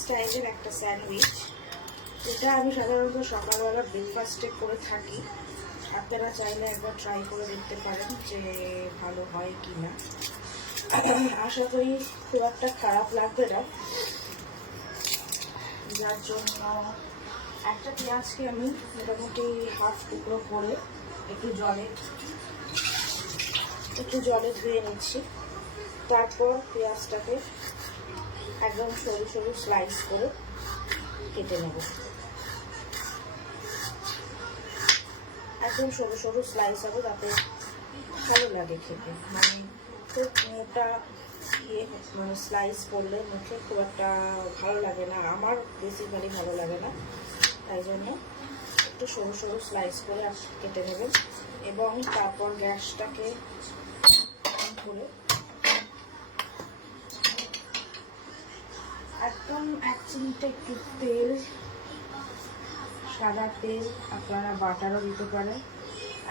স্টাইলের একটা স্যান্ডউইচ। এটা আমি সাধারণত সকালবেলা ব্রেকফাস্টে করে থাকি। আপনারা চাইলে একবার ট্রাই করে দেখতে পারেন যে ভালো হয় কি না আশা করি খুব একটা খারাপ লাগবে না। যার জন্য একটা পেঁয়াজকে আমি মোটামুটি হাফ টুকরো করে একটু জলে একটু জলে ধুয়ে নিচ্ছি। তারপর পেঁয়াজটাকে একদম সরু সরু স্লাইস করে কেটে নেব। একদম সরু সরু স্লাইস হবে তাতে ভালো লাগে খেতে। মানে খুব মোটা ইয়ে মানে স্লাইস করলে মুখে খুব একটা ভালো লাগে না। আমার বেসিক্যালি ভালো লাগে না। তাই জন্য একটু সরু সরু স্লাইস করে কেটে নেবেন এবং তারপর গ্যাসটাকে করে একদম এক চিমটে একটু তেল, সাদা তেল, আপনারা বাটারও দিতে পারেন।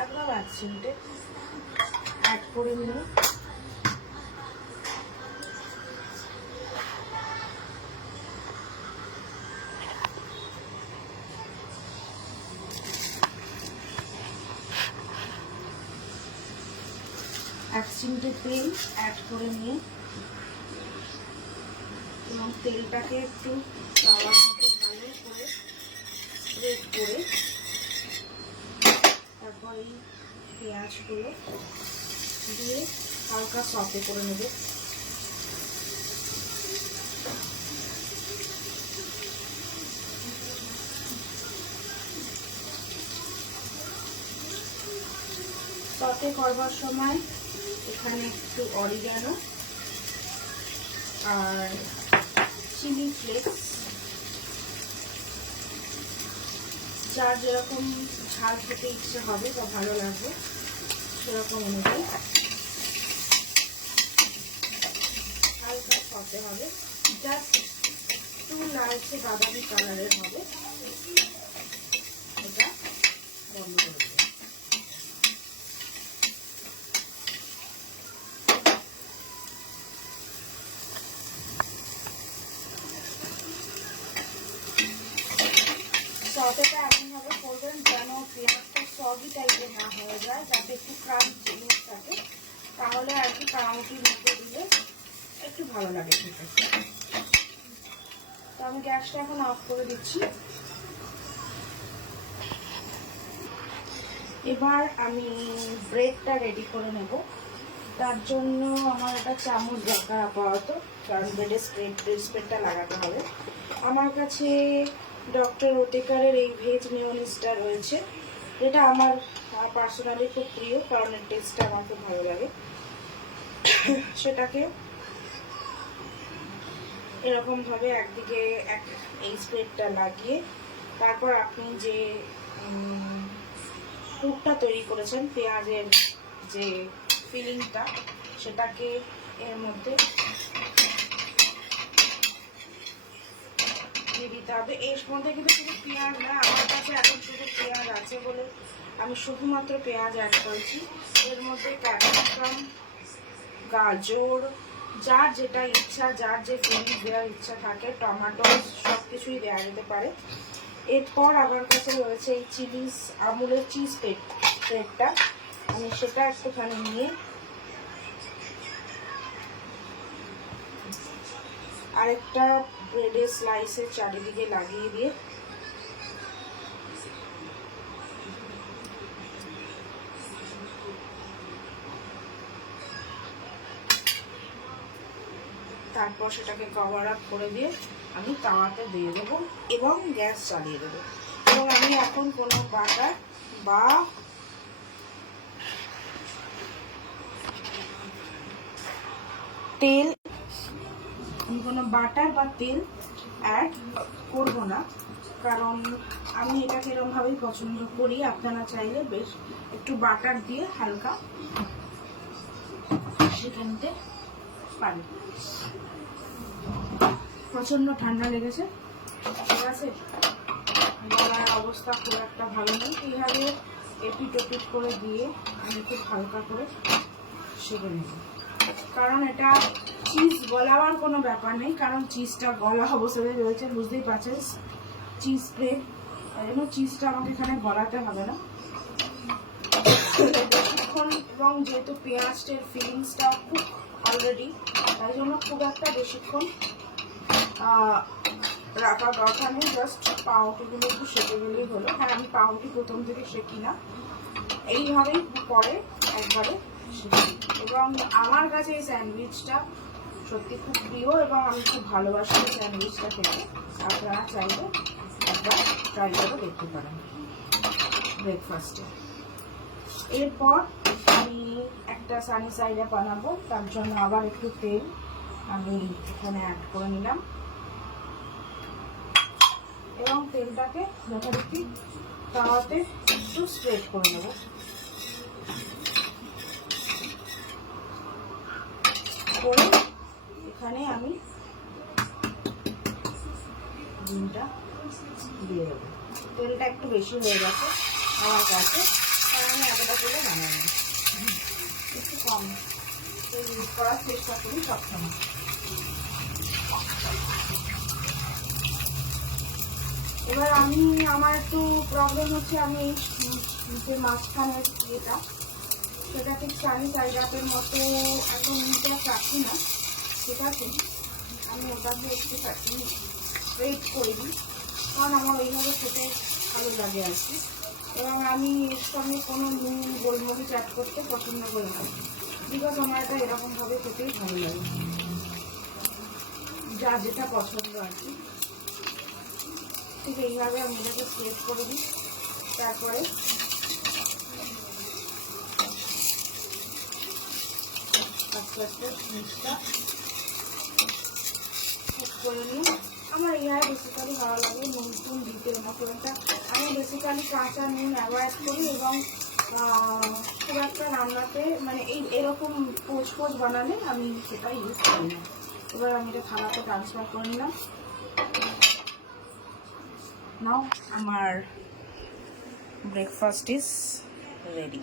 একদম এক চিমটে। অ্যাড করে নিন এক চিমটে তেল অ্যাড করে নিয়ে তেলটাকে একটু তাওয়ার মধ্যে ভালো করে স্প্রেড করে তারপর এই পেঁয়াজগুলো দিয়ে হালকা সতে করে নেবে। সতে করবার সময় এখানে একটু অরিগানো আর চিলি ফ্লেক্স। যার যেরকম ঝাল খেতে ইচ্ছে হবে বা ভালো লাগবে, সেরকম অনুযায়ী। হালকা সতে হবে। জাস্ট একটু লালচে বাদামি কালারের হবে। এটা বন্ধ করে যায় যাতে একটু ক্রাঞ্চ জিনিস থাকে, তাহলে আর কি কারামুটির মধ্যে দিলে একটু ভালো লাগে খেতে। তো আমি গ্যাসটা এখন অফ করে দিচ্ছি। এবার আমি ব্রেডটা রেডি করে নেব। তার জন্য আমার একটা চামচ দরকার আপাতত, কারণ ব্রেডের স্প্রেড ব্রেড স্প্রেডটা লাগাতে হবে। আমার কাছে ডক্টর ওটেকারের এই ভেজ মেয়নিজটা রয়েছে। এটা আমার পার্সোনালি খুব প্রিয়, কারণ এর টেস্টটা আমার খুব ভালো লাগে। সেটাকে এরকমভাবে একদিকে এক এই স্প্রেডটা লাগিয়ে, তারপর আপনি যে পুরটা তৈরি করেছেন, পেঁয়াজের যে ফিলিংটা সেটাকে এর মধ্যে দিয়ে দিতে হবে। এর মধ্যে কিন্তু শুধু পেঁয়াজ না। আমার কাছে এখন শুধু পেঁয়াজ আছে বলে আমি শুধুমাত্র পেঁয়াজ অ্যাড করেছি। এর মধ্যে ক্যাপসিকাম, গাজর, যার যেটা ইচ্ছা, যার যে ফিলিং দেওয়ার ইচ্ছা থাকে, টমেটো সব কিছুই দেওয়া যেতে পারে। এরপর আমার কাছে রয়েছে এই চিলিস, আমুলের চিজ পেট প্লেটটা আমি সেটা একটুখানি নিয়ে আরেকটা ব্রেডের স্লাইসের চারিদিকে লাগিয়ে দিয়ে তারপর সেটাকে কভার আপ করে দিয়ে আমি তাওয়াতে দিয়ে দেবো এবং গ্যাস চালিয়ে দেবো। এবং আমি এখন কোনো বাটার বা তেল কোনো বাটার বা তেল অ্যাড করব না। কারণ আমি এটাকে এরকমভাবেই পছন্দ করি। আপনারা চাইলে বেশ একটু বাটার দিয়ে হালকা সেঁকে নিতে পারি প্রচণ্ড ঠান্ডা লেগেছে। ঠিক আছে? গলার অবস্থা খুব একটা ভালো নেই। এইভাবে এপিট ওপিট করে দিয়ে আমি খুব হালকা করে সেঁকে নেব। কারণ এটা চিজ গলাবার কোনো ব্যাপার নেই, কারণ চিজটা গলা অবস্থাতে রয়েছে, বুঝতেই পারছেন? চিজ স্প্রেড জন্য চিজটা আমাকে এখানে গলাতে হবে না। বেশিক্ষণ এবং যেহেতু পেঁয়াজটার ফিলিংসটা খুব অলরেডি তাই জন্য খুব একটা বেশিক্ষণ রাখা দরকার নেই জাস্ট পাউরুটিগুলো একটু সেঁকে গেলেই হলো। হ্যাঁ আমি পাউরুটি প্রথম থেকে শেখি না। এইভাবেই পরে একবারে এবং আমার কাছে এই স্যান্ডউইচটা সত্যি খুব প্রিয় এবং আমি খুব ভালোবাসি এই স্যান্ডউইচটা খেতে আপনারা চাইলে একবার ট্রাই করে দেখতে পারেন ব্রেকফাস্টে এরপর আমি একটা সানি সাইডে বানাবো, তার জন্য আবার একটু তেল আমি এখানে অ্যাড করে নিলাম। এবং তেলটাকে যথারীতি তাওয়াতে একটু স্প্রেড করে নেব। করে এখানে আমি ডিমটা দিয়ে দেবো। তেলটা একটু বেশি হয়ে গেছে, আমার কাছে আমি এতটা করে বানাবো একটু কম। তেল ইউজ করার চেষ্টা করি সবসময়। এবার আমি, আমার একটু প্রবলেম হচ্ছে আমি যে মাঝখানের ইয়েটা, সেটা ঠিক সাইড আপের মতো একদম নিচে রাখি না। ঠিক আছে আমি ওটাকে একটু স্ট্রেট করে দিই, কারণ আমার ওইভাবে খেতে ভালো লাগে আর কি এবং আমি এর সঙ্গে কোনো নুন, গোলমরিচ অ্যাড করতে পছন্দ করি না। বিকজ আমার এটা এরকমভাবে খেতেই ভালো লাগে। যা যেটা পছন্দ আর কি ঠিক এইভাবে আমি এটাকে স্প্রেড করে দিই। তারপরে আস্তে আস্তে জিনিসটা কুক করে নিই আমার ইহায় বেসিক্যালি ভালো লাগে নুন টুন দিতে একটা আমি বেসিক্যালি কাঁচা নুন অ্যাভয়েড করি এবং খুব একটা রান্নাতে মানে এই এরকম পোচ পোচ বানালে আমি সেটা ইউজ করি না এবার আমি এটা থালাতে ট্রান্সফার করে নিলাম নাও আমার ব্রেকফাস্ট ইজ রেডি